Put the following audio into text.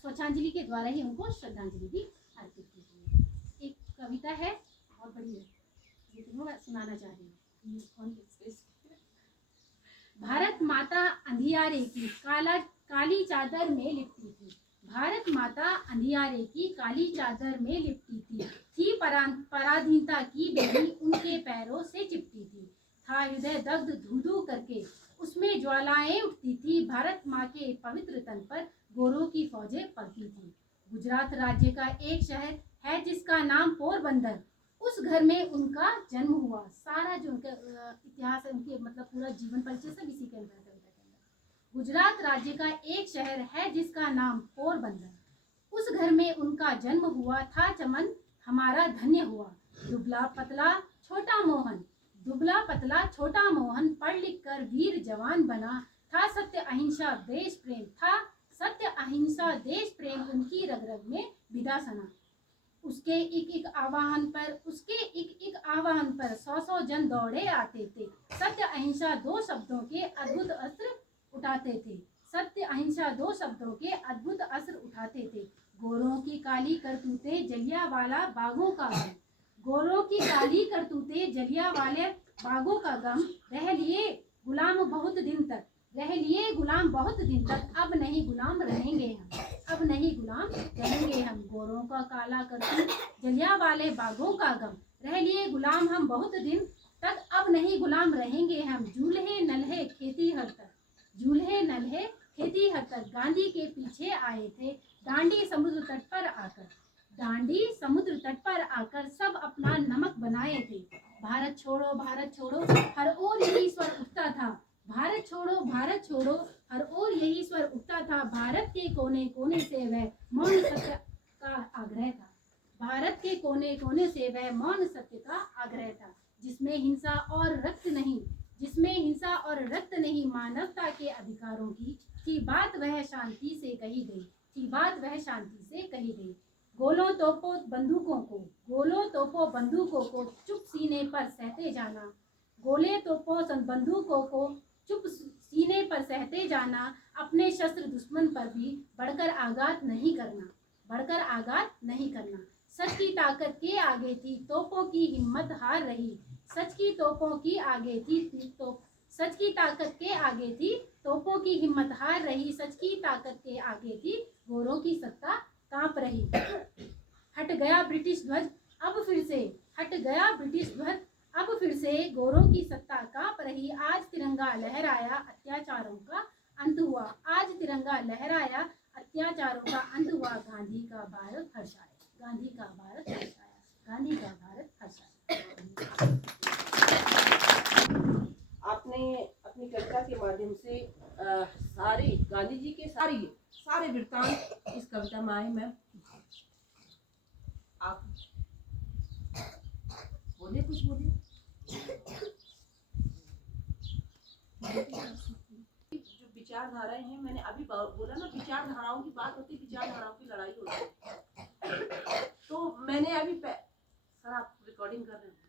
स्वच्छांजलि के द्वारा ही उनको श्रद्धांजलि भी अर्पित की गई है। एक कविता है और बड़ी है, ये तुम्हें सुनाना चाह रही हूँ। भारत माता अंधियारे की काली चादर में लिपटी थी। भारत माता अंधियारे की काली चादर में लिपटी थी पराधीनता की बेड़ी उनके पैरों से चिपटी थी। था हृदय दग्ध धू धू करके उसमें ज्वालाएं उठती थी। भारत माँ के पवित्र तन पर गोरों की फौजें पड़ती थी। गुजरात राज्य का एक शहर है जिसका नाम पोरबंदर, उस घर में उनका जन्म हुआ। सारा जो उनका इतिहास है, उनके मतलब पूरा जीवन परिचय सब इसी के अंदर है कविता के अंदर। गुजरात राज्य का एक शहर है जिसका नाम पोरबंदर, उस घर में उनका जन्म हुआ। था चमन हमारा धन्य हुआ। दुबला पतला छोटा मोहन, दुबला पतला छोटा मोहन पढ़ लिख कर वीर जवान बना। था सत्य अहिंसा देश प्रेम, था सत्य अहिंसा देश प्रेम उनकी रग रग में विदा सना। उसके एक एक आह्वान पर 100 जन दौड़े आते थे। सत्य अहिंसा दो शब्दों के अद्भुत अस्त्र उठाते थे। सत्य अहिंसा दो शब्दों के अद्भुत अस्त्र उठाते थे। गोरों की काली करतूतें जलियांवाला बागों का गम, गोरों की काली करतूतें जलियांवाले बागों का गम। रह लिए गुलाम बहुत दिन तक, रह लिए गुलाम बहुत दिन तक, अब नहीं गुलाम रहेंगे हम, अब नहीं गुलाम रहेंगे हम। गोरों का काला करतूत जलियांवाले बागों का गम, रह लिए गुलाम हम बहुत दिन तक, अब नहीं गुलाम रहेंगे हम। जूल्हे नल्हे खेती हर तक, जूल्हे नल्हे खेती हर तक गांधी के पीछे आए थे। दांडी समुद्र तट पर आकर, दांडी समुद्र तट पर आकर सब अपना नमक बनाए थे। भारत छोड़ो हर ओर यही स्वर उठता था। भारत छोड़ो हर ओर यही स्वर उठता था। भारत के कोने कोने से वह मौन सत्य का आग्रह था। भारत के कोने कोने से वह मौन सत्य का आग्रह था। जिसमें हिंसा और रक्त नहीं, जिसमें हिंसा और रक्त नहीं, मानवता के अधिकारों की थी बात वह शांति से कही गई, थी बात वह शांति से कही गई। गोलों तोपों बंदूकों को, गोलों तोपों बंदूकों को चुप सीने पर सहते जाना, गोले तोपों बंदूकों को चुप सीने पर सहते जाना। अपने शस्त्र दुश्मन पर भी बढ़कर आघात नहीं करना, बढ़कर आघात नहीं करना। सच की ताकत के आगे थी तोपों की हिम्मत हार रही, सच की तोपों की आगे थी तो सच की ताकत के आगे थी तोपों की हिम्मत हार रही। सच की ताकत के आगे थी गोरों की सत्ता कांप रही। हट गया ब्रिटिश ध्वज अब फिर से, हट गया ब्रिटिश ध्वज अब फिर से, गोरों की सत्ता कांप रही। आज तिरंगा लहराया अत्याचारों का अंत हुआ, आज तिरंगा लहराया अत्याचारों का अंत हुआ। गांधी का भारत हर्षाया, गांधी का भारत हर्षाया, गांधी का भारत हर्षाया। आपने अपनी कविता के माध्यम से सारे गांधी जी के सारे वृत्तांत इस कविता में आए। मैम आप बोलिए, कुछ बोलिए। जो विचारधाराएं हैं, मैंने अभी बोला ना, विचारधाराओं की बात होती है, विचारधाराओं की लड़ाई होती है। तो मैंने अभी सर आप रिकॉर्डिंग कर रहे हैं।